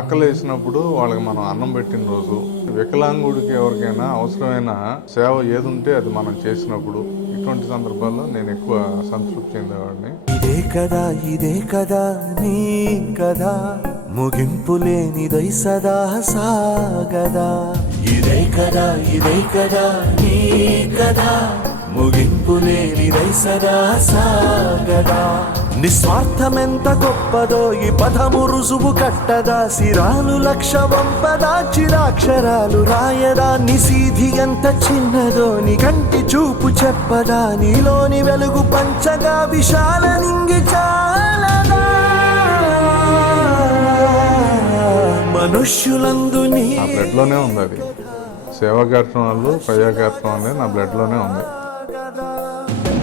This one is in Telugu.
ఆకలి వేసినప్పుడు వాళ్ళకి మనం అన్నం పెట్టిన రోజు వికలాంగుడికి ఎవరికైనా అవసరమైన సేవ ఏదుంటే అది మనం చేసినప్పుడు ఇటువంటి సందర్భాల్లో నేను ఎక్కువ సంతృప్తి చెందేవాడిని. ఇదే కదా ఇదే కదా నీ కదా ముగింపు లేనిదై సదా సాగదా. ఇదే కదా ఇదే కదా నీ కదా ముగింపు లేనిదై సదా సాగదా. నిస్వార్థమెంత గొప్పదో ఈ పదము రుజువు కట్టదా. సిరాలు లక్ష వంపదా చిరాక్షరాలు రాయదా. నిసీధి ఎంత చిన్నదో నీ కంటి చూపు చెప్పదా. నీలోని వెలుగు పంచగా విశాల నింగి చాలదా. మనుష్యులందు నీ నా బ్లడ్లోనే ఉంది అది. సేవా కార్యక్రమాలు ప్రజా కార్యక్రమం అనేది నా బ్లడ్లోనే ఉంది.